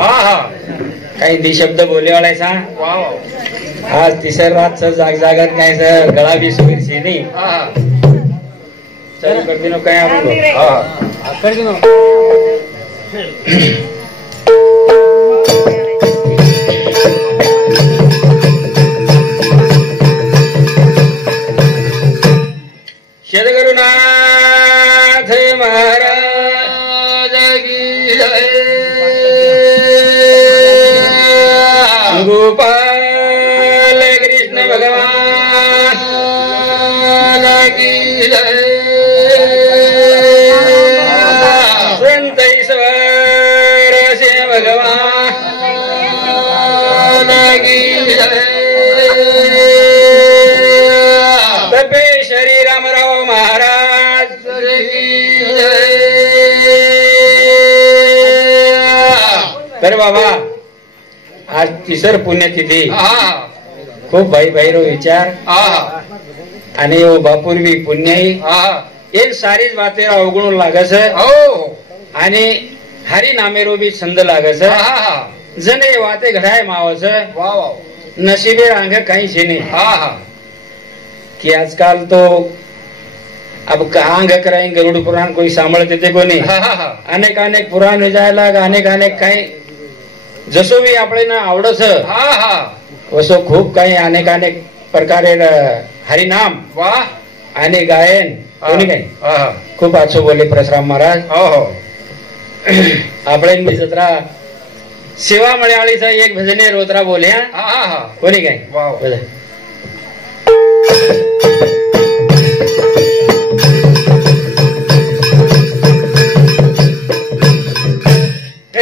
काही दी शब्द बोले वाला सांग आज तिसर रात सर जाग जागत काय सर गळा भी सुबीर सी नहीं चलो कर दिनो काय आपण कर दिनो सद्गुरुनाथ महाराज की जय गोपाल कृष्ण भगवान की जय संत ईश्वर से भगवान की जय तपेश्वरी रामराव महाराज की जय। तर बाबा आज तिसर पुण्यतिथी खूप भाई भाईरो विचार आणि बापूर्वी पुण्याई ये सारीच बातें अवगुण लागस आणि हरी नामेरो भी छंद लागस जने वाते घडाय मावस नशीबे रांग काही छे नहीं कि आजकल तो अब कहाँ कराएंगे गरुड़ पुराण कोई सांभळते ते कोणी अनेक अनेक पुराण जायला अनेक अनेक काही जसो भी आपले ना आवडस वसो खूप काही अनेक अनेक प्रकारे हरिनाम आणि गायन कोणी काही खूप आछो बोले परशुराम महाराज आपले मी जत्रा सेवा मळ्याळीचा एक भजने रोत्रा बोल्या कोणी काही बोला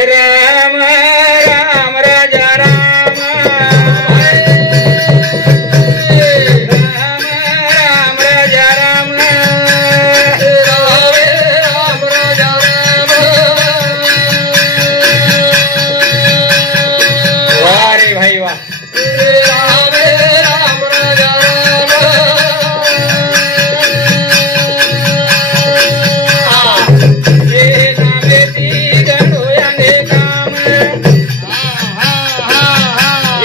राम राम राजा राम राम राम राजा राम राम राजा राम वाह रे भाई वाह राम राजा राम ये नामे ती गणो यांगे काम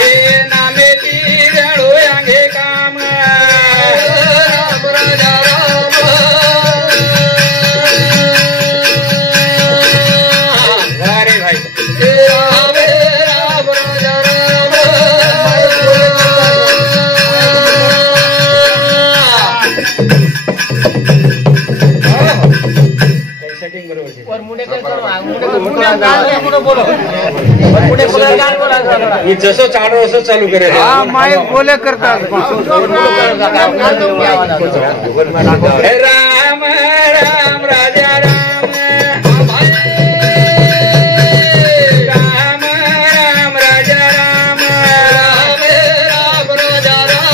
ये नामे ती गणो यांगे काम राम राजा राम वाह रे भाई राम राजा राम सेटिंग बरोबर छे और मुडे कर बोलो ये जसो चाडो असो चालू करे हां माय बोले करता राम राम राजा राम राम राम राजा राम राम राजा राम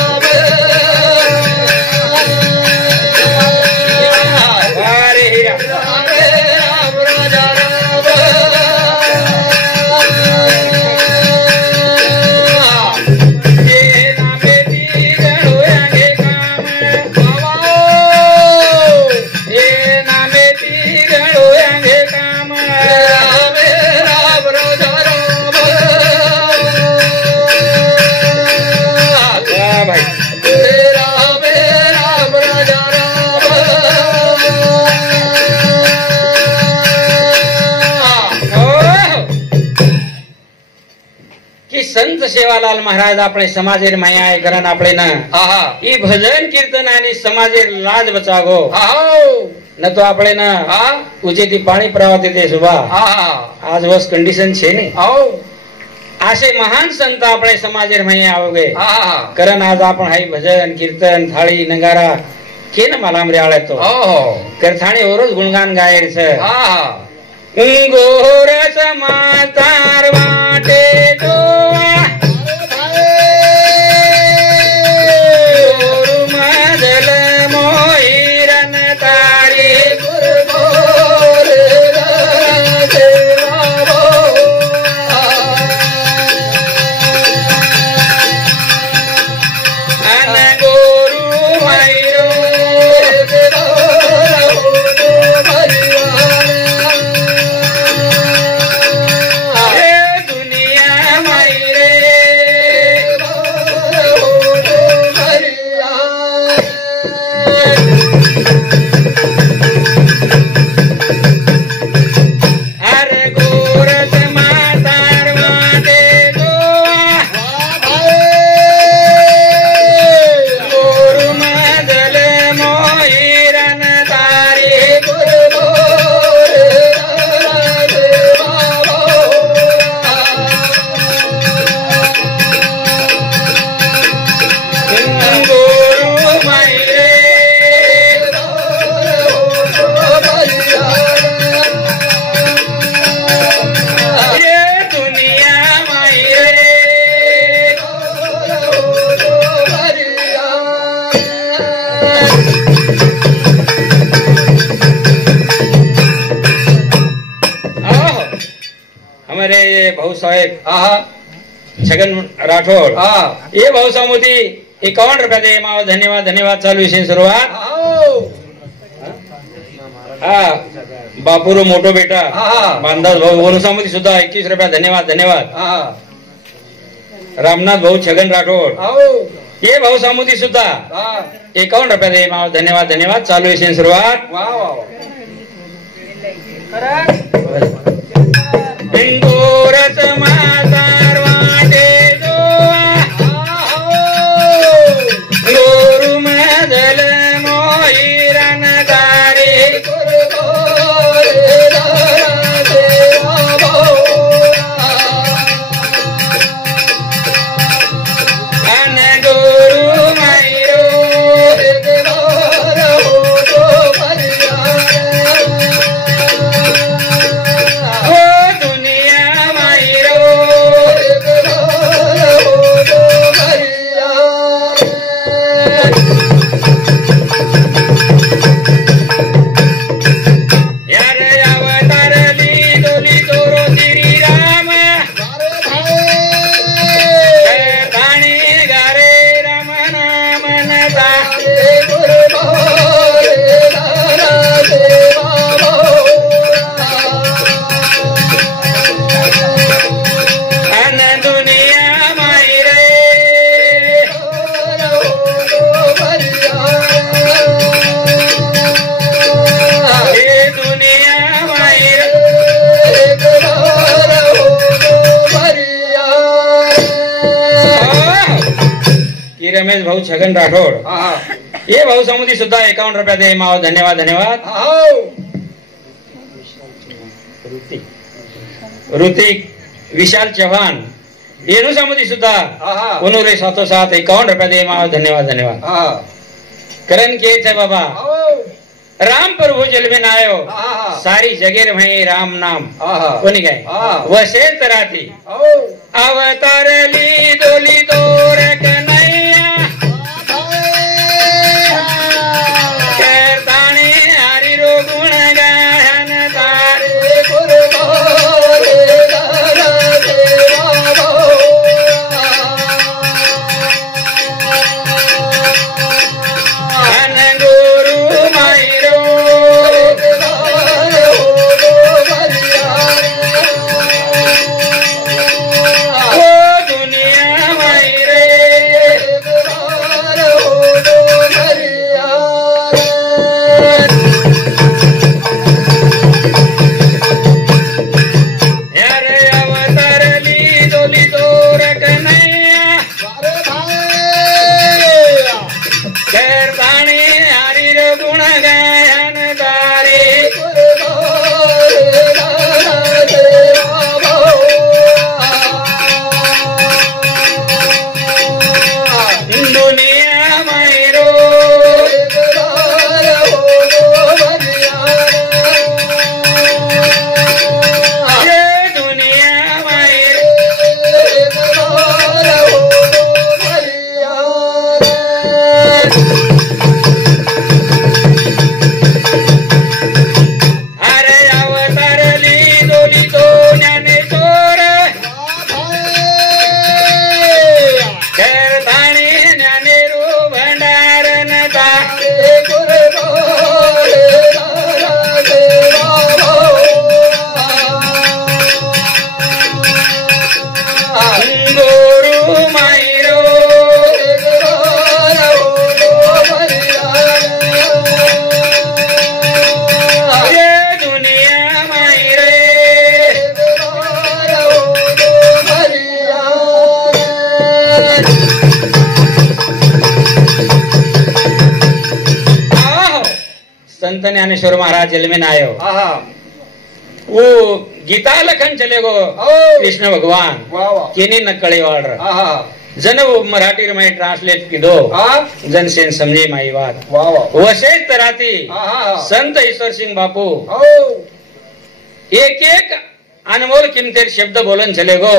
हरे हीरा संत सेवालाल महाराज अपने समाजेर माया करन अपने ई भजन कीर्तन आणि समाजेर लाज बचावो न तो अपने उजेती पाणी प्रवाह देते सुबह आज वस कंडिशन छे ने आशे महान संत अपने समाजेर माया आवगे करन आज आपण हाई भजन कीर्तन थाळी नगारा केन मालाम रेवाळे तो करथाणी ओरोज गुणगान गायेर छे उंगोर समातार वाटे जो भाऊसाहेब छगन राठोड ये भाऊसामोदी 51 रुपये दे माव धन्यवाद धन्यवाद चालू विषय सुरुवात बापूरो मोठो बेटा बांधास भाऊ वरुसामोदी सुद्धा 21 रुपये धन्यवाद धन्यवाद रामनाथ भाऊ छगन राठोड ये भाऊसामोदी सुद्धा 51 रुपये दे माव धन्यवाद धन्यवाद चालू विषय सुरुवात इंदोरच मातार वाटे गोरु मदल मोहिरन तारे अन गोरु मैरो रमेश भाऊ छगन राठोड ये भाऊसामोदी सुद्धा 51 रुपये दे माव धन्यवाद धन्यवाद ऋतिक विशाल चव्हाण येनुसामोदी सुद्धा उन्होंने 707 51 रुपये दे माव धन्यवाद धन्यवाद करण के थे बाबा राम प्रभु जल में आयो सारी जगेर भई राम नाम कोणी काय वसे तराती अवतारली दोली तोर कन्हैया कीर्तने हरि रो गुण गायन तारे संत ज्ञानेश्वर महाराज जल में आयो वो गीता लखन चले गो कृष्ण भगवान केनी नकळे वाड़ जन वो मराठी में ट्रांसलेट की दो जन से समझे माई बात वसे तराती संत ईश्वर सिंह बापू एक एक अनमोल किमतीर शब्द बोलन चले गो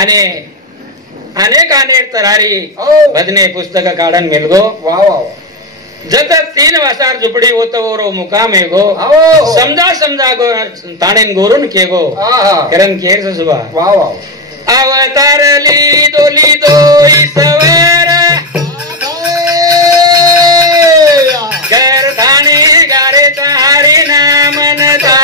आणि अनेक अनेक तरारी भजने पुस्तक काढन मिल गो जत 3 वासार झुपडी होत ओरो मुकाम है गो समजा समजा गो ताणेन गोरून के गो करण केर सुबा वाह वाह अवतारली दोली दो ईश्वर घर थाने गारे तारी नाम नता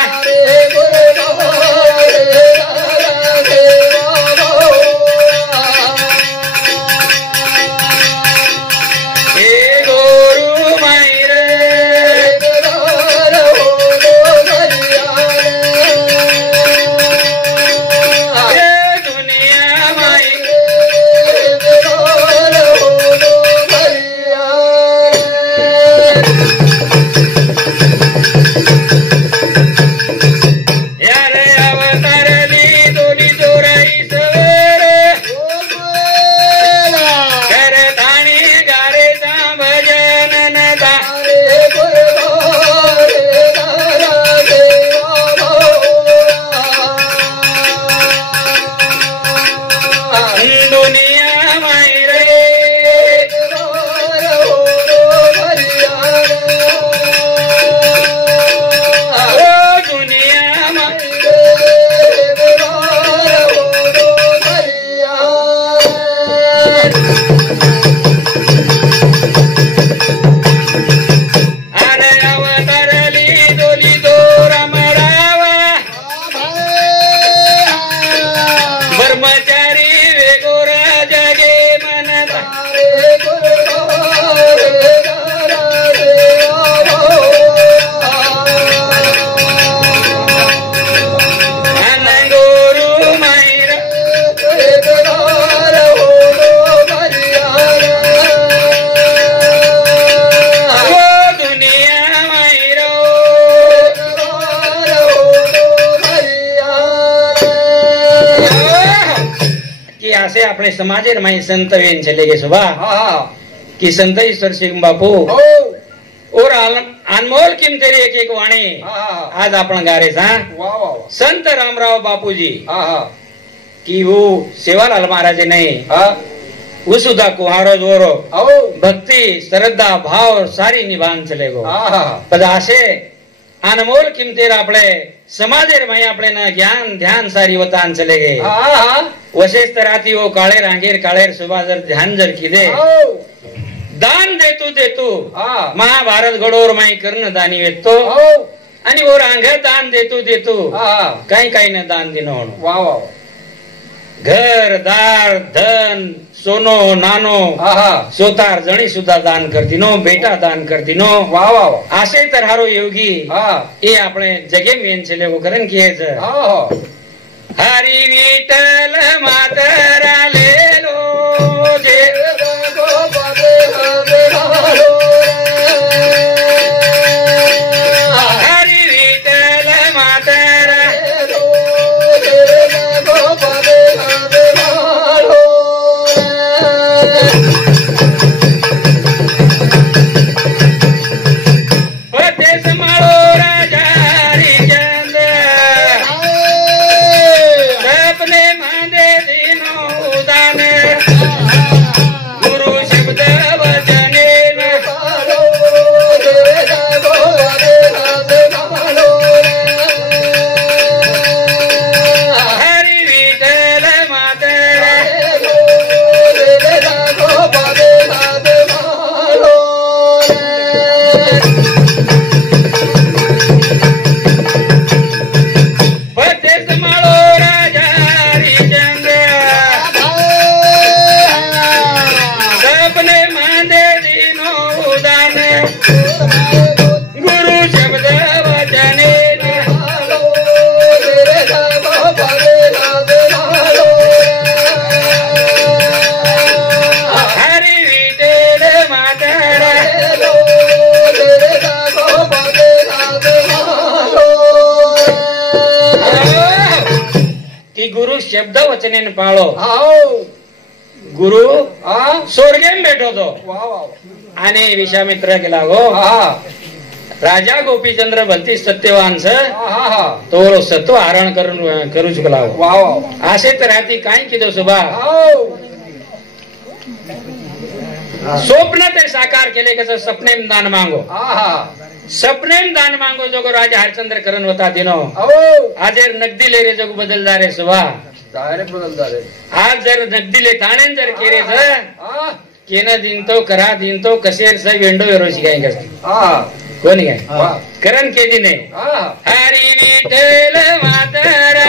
अपने समाजेर माई संत वेन चले गए सुबह कि संत ईश्वर सिंह बापू और अनमोल किमतेरी एक एक वाणी आज आपण गारे सा संत रामराव बापूजी कि वो सेवालाल महाराज नहीं वो सुधा कुहारो जोरो भक्ति श्रद्धा भाव सारी निभान चले गो पदासे अनमोल किमतेर आपले समाजेर माई आपले ना ज्ञान ध्यान सारी वतान चले गए वशेष तराती वो काळे रांगेर काळेर सुबह जर ध्यान जर किदे दान देतू देतू महाभारत गडोर माई कर्ण दानी वेतो आणि वो रांग दान देतू देतू काही काही न दान दिनो वाह घर दार धन सोनो नानो सोतार जणी सुद्धा दान करतीनो बेटा दान करतीनो वाह वाह आशे तर हारो योगी ए આપણે જગે મેન છે લેવો કરન કે છે હરી વિઠ્ઠલ માતરા લેલો જે ગોપદે હવે હારો હરી વિઠ્ઠલ માતરા લેલો જે ગોપદે હવે હારો પરદેશ માળો રાજા હરિચંદ સપને માંદે દીનો ઉદાન ગુરુ શબ્દ વચને પાડો દેવ ગોરે હાથે પાડો હરિ વિઠ્ઠલ માતરા ગોપદે હાથે પાડો પરદેશ માળો રાજા હરિચંદ સપને માંદે દીનો ઉદાન ગુરુ શબ્દ વચને પાડો દેવ ગોપદે હાથે પાડો હરિ વિઠ્ઠલ માતરા ગોપદે હાથે પાડો की गुरु शब्द वचने पाळो गुरु स्वर्गेम भेटो तो आणि विश्वामित्र गेला गो राजा गोपीचंद्र भलती सत्यवान तो सत्व हरण करू चुकला असे तर हाती काय किदो सुबा स्वप्न ते साकार केले कसं सपनेम दान मागो सपनेम दान मागो जो राजा हरिश्चंद्र करण होता दिनो आज नगदी ले रे जग बदलदार रे सुबा डायरेक्ट बदलदार रे आज जर नगदी ले ताणे जर केरे स केना दिन तो करा दिन तो कसेर स वेंडो वेरोशी काय करते कोणी काय करण के दिने हरी विठ्ठल मातरा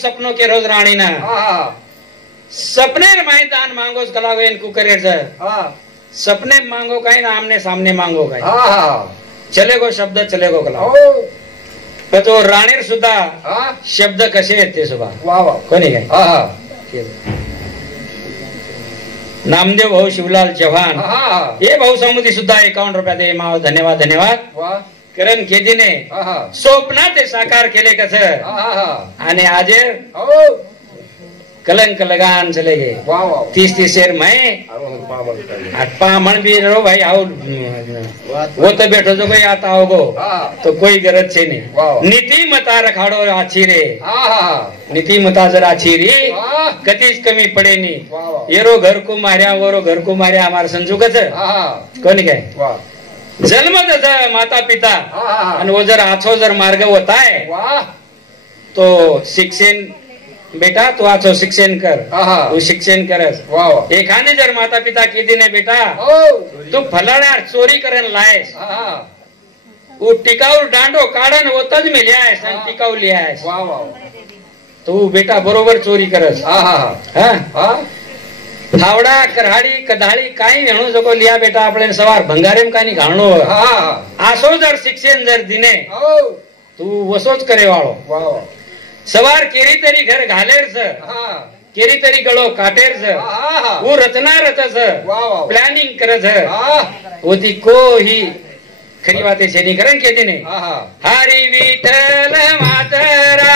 सपनों के रोज रानी ना सपने माई दान मांगो कलागो इनको करे सपने मांगो कहीं ना आमने सामने मांगो कहीं चलेगो शब्द चलेगो कला तो राणीर सुद्धा शब्द कसे आहेत ते सुद्धा कोणी काय नामदेव भाऊ शिवलाल चव्हाण हे भाऊ समुदी सुद्धा 51 रुपया दे माव धन्यवाद धन्यवाद करण केदीने स्वप्न ते साकार केले कसं आणि आज कलंक लगान चले गए 30 शेर मैं मन भी रो भाई आओ वो तो बैठो जो भाई आता होगो तो कोई गरज छे नहीं नीति मता रखाड़ो आछी रे नीति मता जरा आछी री कतीच कमी पडे नहीं येरो घर को मार्या वरो घर को मार्या हमारा संजू कसं कोणी काय जन्म जसं माता पिता आणि वो जर आछो जर मार्ग होता है तो शिक्षण बेटा तू आछो शिक्षण कर तू शिक्षण करस एखाने जर माता पिता कीधी ने बेटा तू फलाना चोरी करन लायस वो टिकाऊ डांडो काढन होतच मिल्यास आणि टिकाऊ लिहायस तू बेटा बरोबर चोरी करस फावड़ा करहाड़ी कदाड़ी काई वेणु जको लिया बेटा आपले सवार भंगारेम कानी घाणो आसो जर शिक्षण जर दिने तू वसोच करे वाळो सवार केरी तरी घर घालेर स केरी तरी गळो काटेर स वो रचना रचस प्लॅनिंग करस होती को ही खरी बात है करण के दिने हरी विठ्ठल मातरा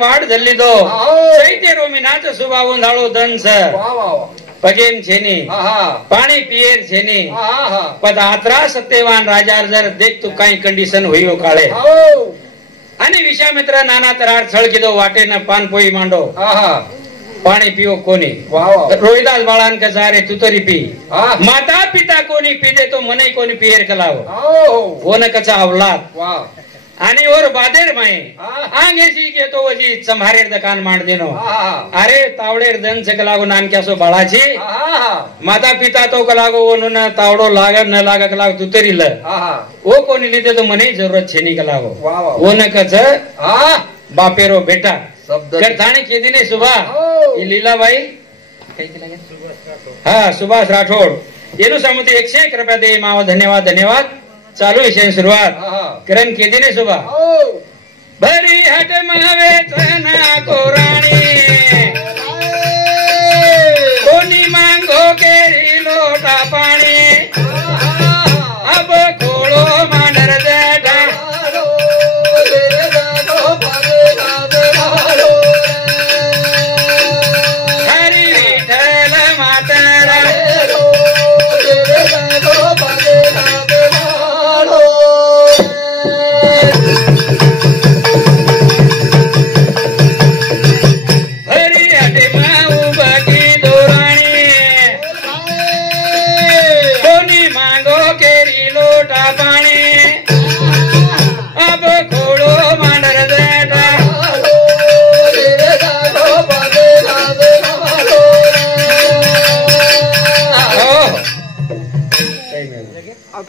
वाट धरली तो चैते रोमिनाच सुबावून धाळो दंस पगेन छेनी पाणी पियेर छेनी पद आत्रा सत्यवान राजार जर देख तू काही कंडिशन होईयो काळे आणि विश्वामित्र नाना तरार छळ किदो वाटे न पान पोई मांडो पाणी पियो कोणी रोहिदास बाळान कसारे तू तरी पी माता पिता कोणी पी दे तो मने कोणी पियर कलावो वो न कचा अवलाद आणि और बादेर माई आंगेसी के तो वजी संभारेर दुकान मांड देनो अरे तावडेर दन से कलागो नाम क्या सो बाळाची माता पिता तो कलागो न तावडो लाग न लाग कलागो तू तरी ल वो कोणी लिते तो मने जरूरत छेनी कलागो वो न कच बापेरो बेटा करथाणी के दिने सुबह लीलाबाई हा सुभाष राठोड येनु समुद्री 101 रुपया दे माव धन्यवाद धन्यवाद चालू विषय सुरुवात करण के दिने सुबह भरी हट मावे तना को रानी कोनी मांगो केरी लोटा पानी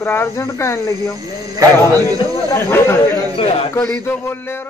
अर्जेंट कहने लगी हो काय कड़ी तो बोल रहे हो